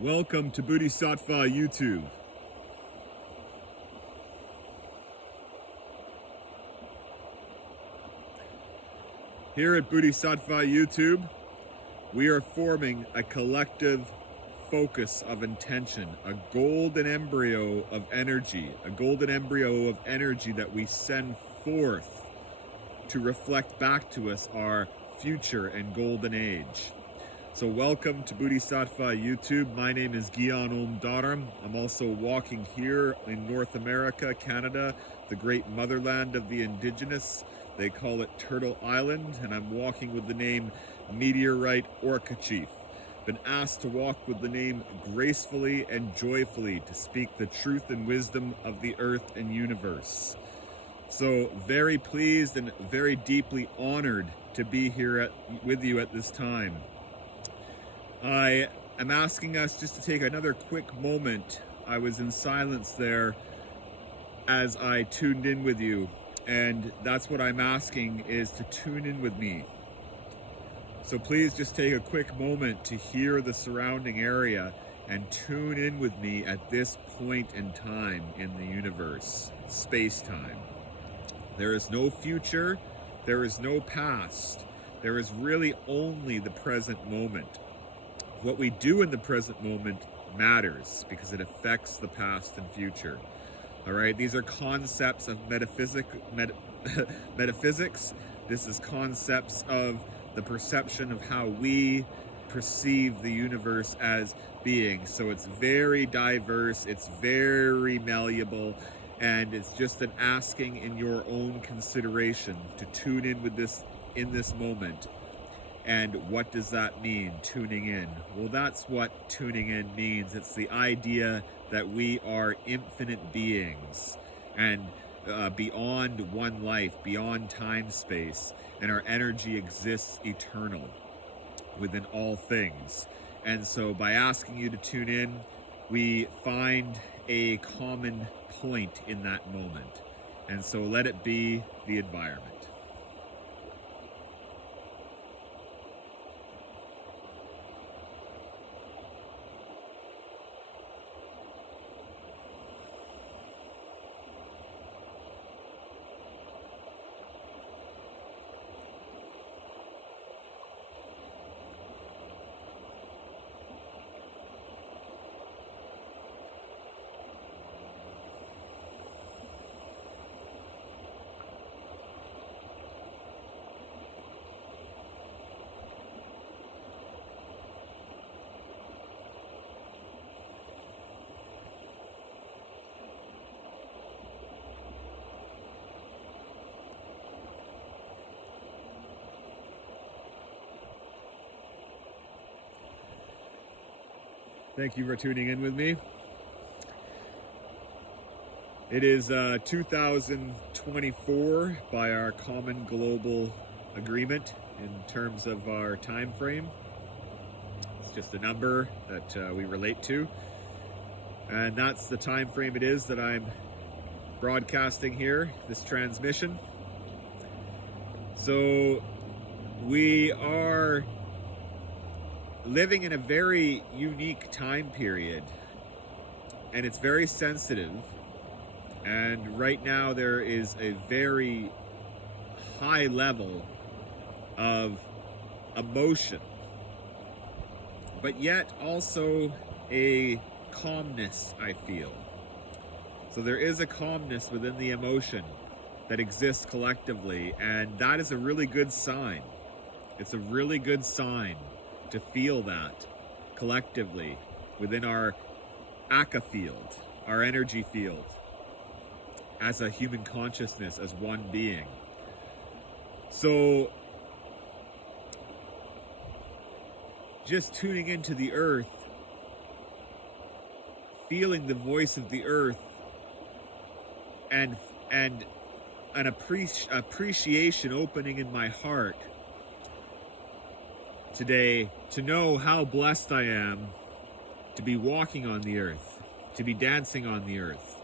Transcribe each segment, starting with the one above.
Welcome to Bodhisattva YouTube. Here at Bodhisattva YouTube, we are forming a collective focus of intention, a golden embryo of energy, that we send forth to reflect back to us our future and golden age. So welcome to Bodhisattva YouTube. My name is Gyan. I'm also walking here in North America, Canada, the great motherland of the Indigenous. They call it Turtle Island, and I'm walking with the name Meteorite Orca-Chief. Been asked to walk with the name gracefully and joyfully to speak the truth and wisdom of the earth and universe. So very pleased and very deeply honored to be here with you at this time. I am asking us just to take another quick moment. I was in silence there as I tuned in with you, and that's what I'm asking, is to tune in with me. So please just take a quick moment to hear the surrounding area and tune in with me at this point in time in the universe, space-time. There is no future, there is no past, there is really only the present moment. What we do in the present moment matters because it affects the past and future. All right, these are concepts of metaphysics. This is concepts of the perception of how we perceive the universe as being. So it's very diverse, it's very malleable, and it's just an asking in your own consideration to tune in with this in this moment. And what does that mean, tuning in? Well, that's what tuning in means. It's the idea that we are infinite beings and beyond one life, beyond time, space, and our energy exists eternal within all things. And so by asking you to tune in, we find a common point in that moment. And so let it be the environment. Thank you for tuning in with me. It is 2024 by our common global agreement in terms of our time frame. It's just a number that we relate to. And that's the time frame it is that I'm broadcasting here, this transmission. So we are living in a very unique time period, and it's very sensitive, and right now there is a very high level of emotion, but yet also a calmness, I feel. So there is a calmness within the emotion that exists collectively, and that is a really good sign. It's a really good sign to feel that collectively within our Aka field, our energy field, as a human consciousness, as one being. So just tuning into the earth, feeling the voice of the earth, and an appreciation opening in my heart today to know how blessed I am to be walking on the earth, to be dancing on the earth,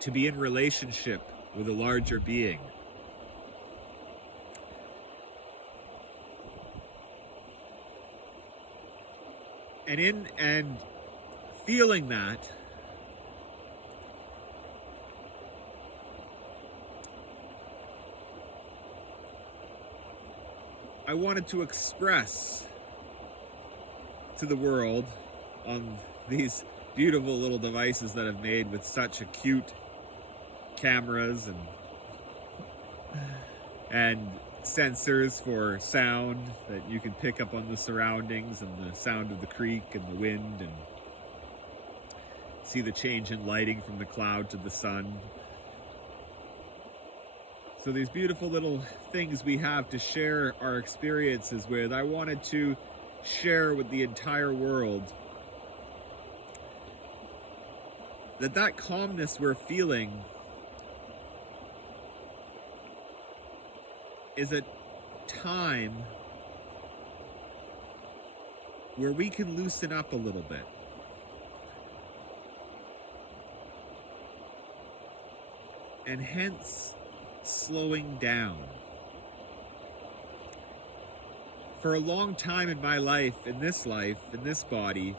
to be in relationship with a larger being. And feeling that, I wanted to express to the world on these beautiful little devices that I've made with such acute cameras and sensors for sound that you can pick up on the surroundings and the sound of the creek and the wind, and see the change in lighting from the cloud to the sun. So these beautiful little things we have to share our experiences with, I wanted to share with the entire world that calmness we're feeling is a time where we can loosen up a little bit. And hence, slowing down. For a long time in my life, in this body,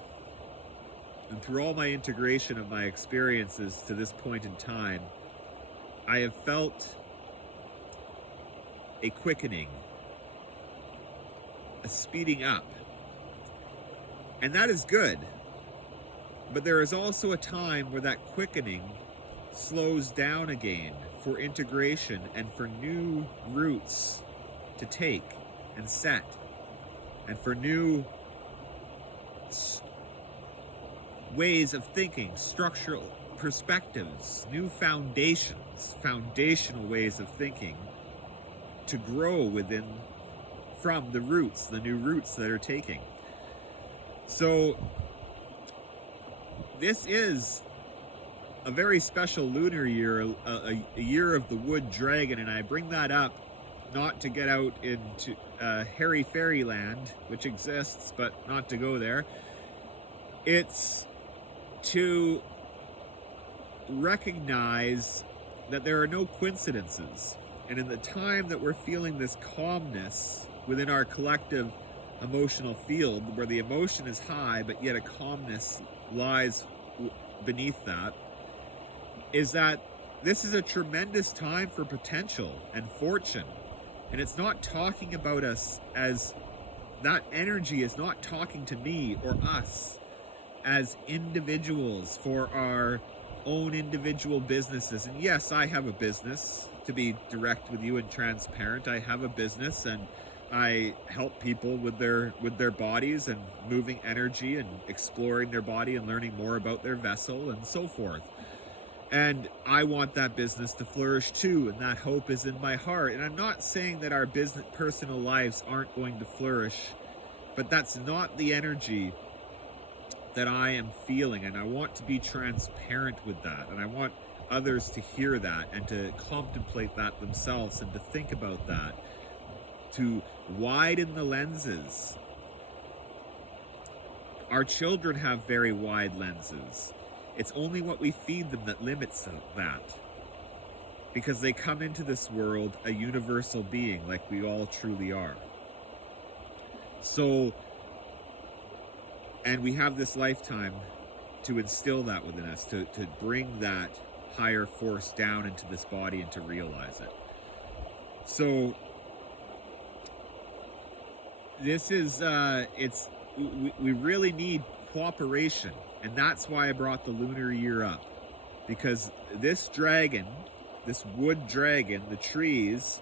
and through all my integration of my experiences to this point in time, I have felt a quickening, a speeding up. And that is good. But there is also a time where that quickening slows down again for integration and for new roots to take and set, and for new ways of thinking, structural perspectives, new foundational ways of thinking to grow from the roots, the new roots that are taking. So this is a very special lunar year, a year of the wood dragon, and I bring that up not to get out into hairy fairyland, which exists, but not to go there. It's to recognize that there are no coincidences. And in the time that we're feeling this calmness within our collective emotional field, where the emotion is high, but yet a calmness lies beneath that, is that this is a tremendous time for potential and fortune. And it's not talking about us as, that energy is not talking to me or us as individuals for our own individual businesses. And yes, I have a business, to be direct with you and transparent. I have a business, and I help people with their bodies and moving energy and exploring their body and learning more about their vessel and so forth. And I want that business to flourish too, and that hope is in my heart. And I'm not saying that our personal lives aren't going to flourish, but that's not the energy that I am feeling. And I want to be transparent with that. And I want others to hear that and to contemplate that themselves and to think about that, to widen the lenses. Our children have very wide lenses. It's only what we feed them that limits that, because they come into this world a universal being, like we all truly are. So, and we have this lifetime to instill that within us, to bring that higher force down into this body and to realize it. So this is, we really need cooperation. And that's why I brought the lunar year up. Because this dragon, this wood dragon, the trees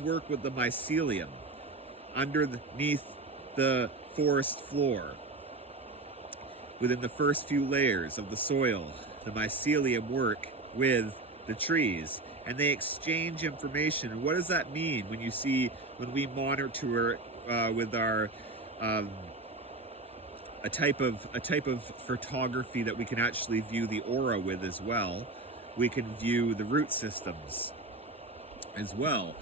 work with the mycelium underneath the forest floor. Within the first few layers of the soil, the mycelium work with the trees, and they exchange information. And what does that mean when we monitor with our a type of photography that we can actually view the aura with as well? We can view the root systems as well.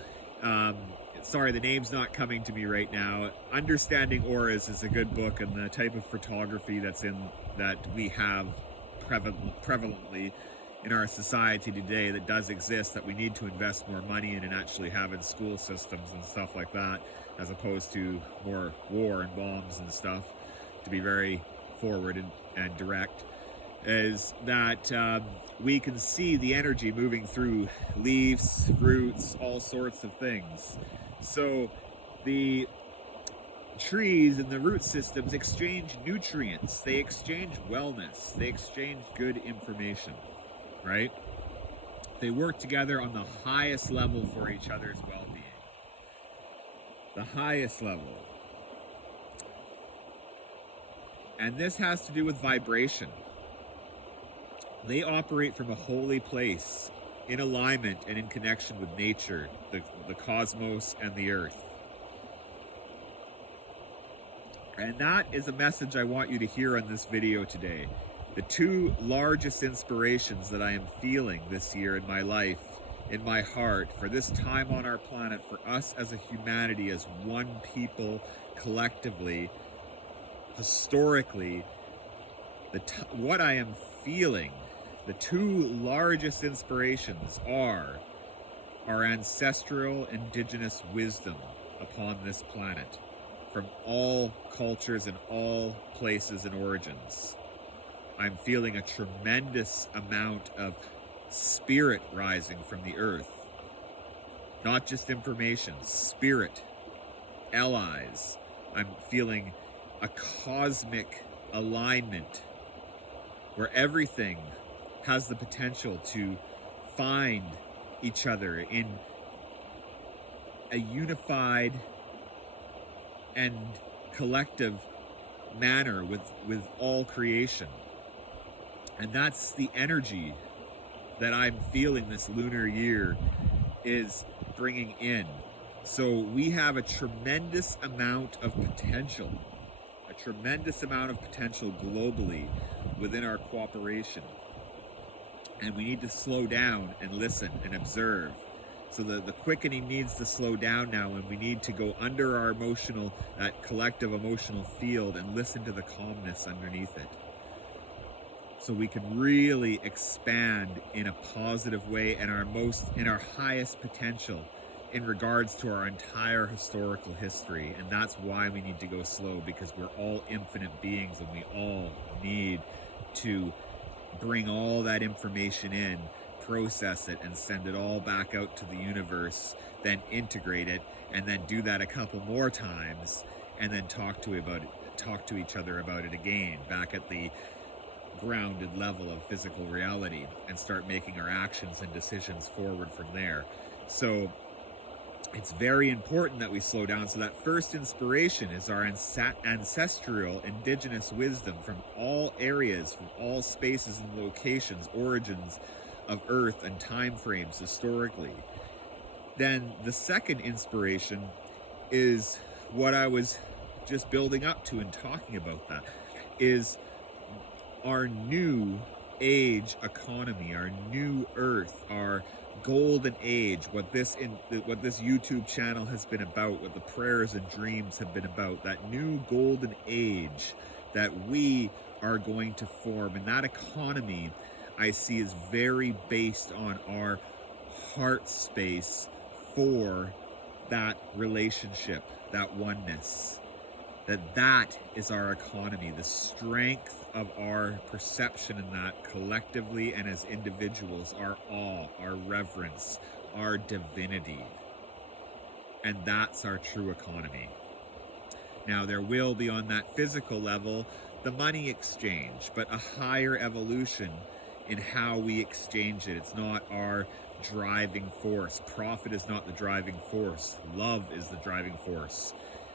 Sorry, the name's not coming to me right now. Understanding Auras is a good book, and the type of photography that we have prevalently in our society today that does exist, that we need to invest more money in and actually have in school systems and stuff like that, as opposed to more war and bombs and stuff to be very forward and direct, is that we can see the energy moving through leaves, roots, all sorts of things. So the trees and the root systems exchange nutrients, they exchange wellness, they exchange good information, right? They work together on the highest level for each other's well-being. The highest level. And this has to do with vibration. They operate from a holy place, in alignment and in connection with nature, the cosmos and the earth. And that is a message I want you to hear on this video today. The two largest inspirations that I am feeling this year in my life, in my heart, for this time on our planet, for us as a humanity, as one people, collectively, historically, what I am feeling, the two largest inspirations are our ancestral indigenous wisdom upon this planet, from all cultures and all places and origins. I'm feeling a tremendous amount of spirit rising from the earth. Not just information, spirit, allies. I'm feeling a cosmic alignment where everything has the potential to find each other in a unified and collective manner with all creation. And that's the energy that I'm feeling this lunar year is bringing in. So we have a tremendous amount of potential globally within our cooperation. And we need to slow down and listen and observe. So the quickening needs to slow down now, and we need to go under our that collective emotional field and listen to the calmness underneath it. So we can really expand in a positive way and in our highest potential in regards to our entire historical history. And that's why we need to go slow, because we're all infinite beings and we all need to bring all that information in, process it, and send it all back out to the universe, then integrate it, and then do that a couple more times, and then talk to each other about it again, back at the grounded level of physical reality, and start making our actions and decisions forward from there. So it's very important that we slow down. So that first inspiration is our ancestral indigenous wisdom from all areas, from all spaces and locations, origins of earth and time frames historically. Then the second inspiration is what I was just building up to and talking about, that is our new age economy, our new earth, our golden age, what this YouTube channel has been about, what the prayers and dreams have been about, that new golden age that we are going to form. And that economy I see is very based on our heart space for that relationship, that oneness. That is our economy, the strength of our perception in that collectively and as individuals, our awe, our reverence, our divinity. And that's our true economy. Now, there will be on that physical level the money exchange, but a higher evolution in how we exchange it. It's not our driving force. Profit is not the driving force. Love is the driving force.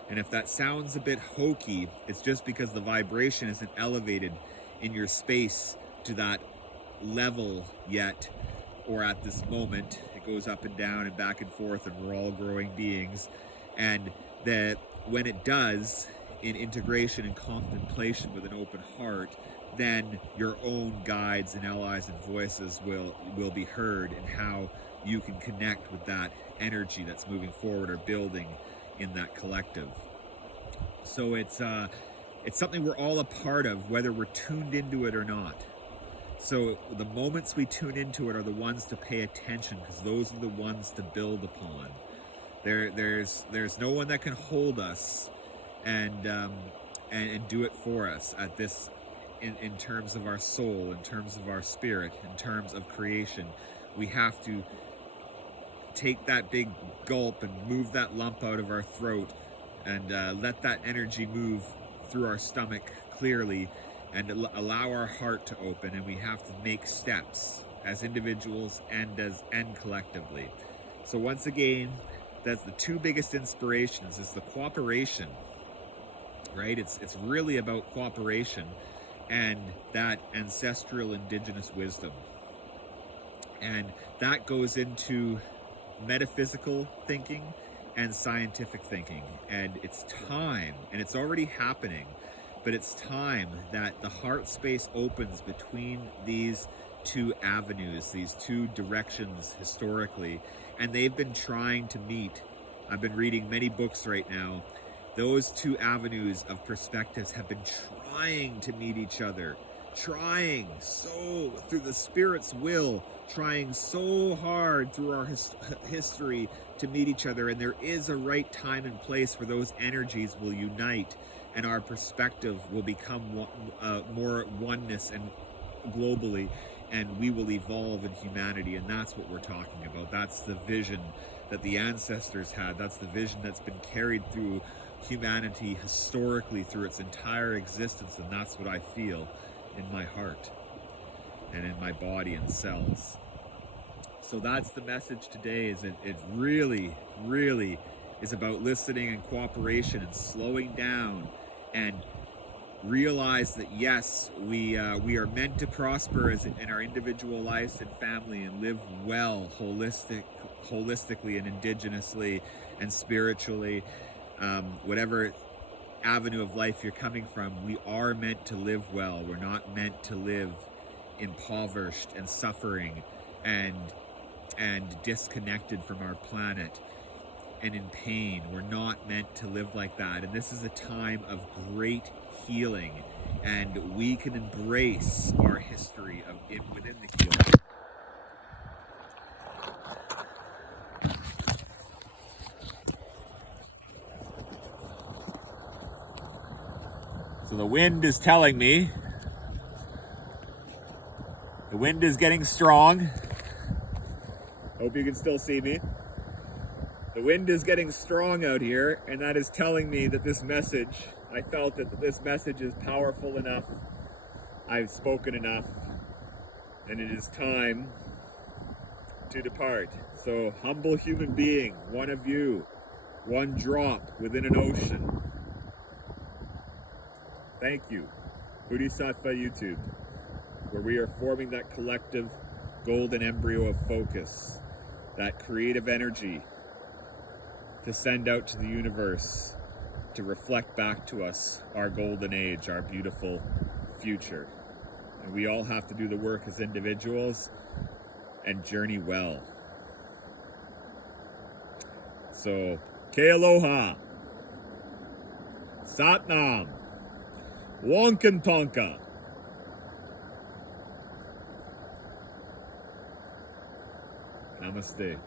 And if that sounds a bit hokey, it's just because the vibration isn't elevated in your space to that level yet, or at this moment. It goes up and down and back and forth, and we're all growing beings. And that when it does, in integration and contemplation with an open heart, then your own guides and allies and voices will be heard, and how you can connect with that energy that's moving forward or building in that collective. So it's something we're all a part of, whether we're tuned into it or not. So the moments we tune into it are the ones to pay attention, because those are the ones to build upon. There's no one that can hold us and and do it for us at this, in terms of our soul, in terms of our spirit, in terms of creation. We have to take that big gulp and move that lump out of our throat and let that energy move through our stomach clearly and allow our heart to open. And we have to make steps as individuals and collectively. So once again, that's the two biggest inspirations is the cooperation, right? It's really about cooperation and that ancestral indigenous wisdom. And that goes into metaphysical thinking and scientific thinking. And it's time, and it's already happening, but it's time that the heart space opens between these two avenues, these two directions historically, and they've been trying to meet. I've been reading many books right now. Those two avenues of perspectives have been trying to meet each other, trying so through the spirit's will, trying so hard through our history to meet each other. And there is a right time and place where those energies will unite and our perspective will become more oneness and globally, and we will evolve in humanity. And that's what we're talking about. That's the vision that the ancestors had. That's the vision that's been carried through humanity historically through its entire existence. And that's what I feel in my heart and in my body and cells. So that's the message today, is it really, really is about listening and cooperation and slowing down and realize that yes, we are meant to prosper in our individual lives and family and live well, holistically and indigenously and spiritually, whatever avenue of life you're coming from. We are meant to live well. We're not meant to live impoverished and suffering and disconnected from our planet and in pain. We're not meant to live like that. And this is a time of great healing, and we can embrace our history within the healing. So the wind is telling me, the wind is getting strong. Hope you can still see me. The wind is getting strong out here, and that is telling me that this message, I felt that this message is powerful enough. I've spoken enough, and it is time to depart. So, humble human being, one of you, one drop within an ocean. Thank you. Bodhisattva YouTube, where we are forming that collective golden embryo of focus, that creative energy to send out to the universe, to reflect back to us our golden age, our beautiful future. And we all have to do the work as individuals and journey well. So, ke aloha, Satnam, Wonkan Tonka. Namaste.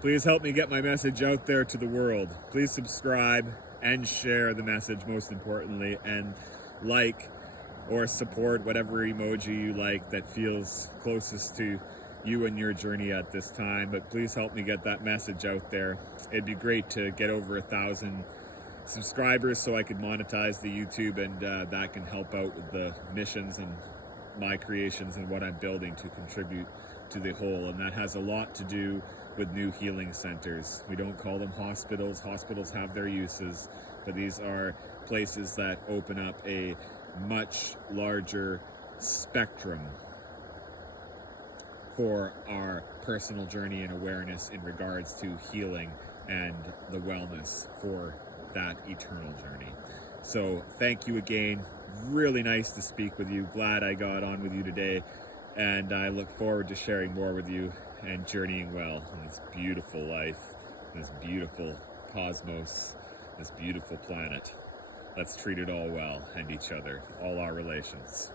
Please help me get my message out there to the world. Please subscribe and share the message, most importantly, and like or support whatever emoji you like that feels closest to you and your journey at this time. But please help me get that message out there. It'd be great to get over 1,000 subscribers so I could monetize the YouTube, and that can help out with the missions and my creations and what I'm building to contribute to the whole. And that has a lot to do with new healing centers. We don't call them hospitals. Hospitals have their uses, but these are places that open up a much larger spectrum for our personal journey and awareness in regards to healing and the wellness for that eternal journey. So thank you again. Really nice to speak with you. Glad I got on with you today, and I look forward to sharing more with you and journeying well in this beautiful life, this beautiful cosmos, this beautiful planet. Let's treat it all well, and each other, all our relations.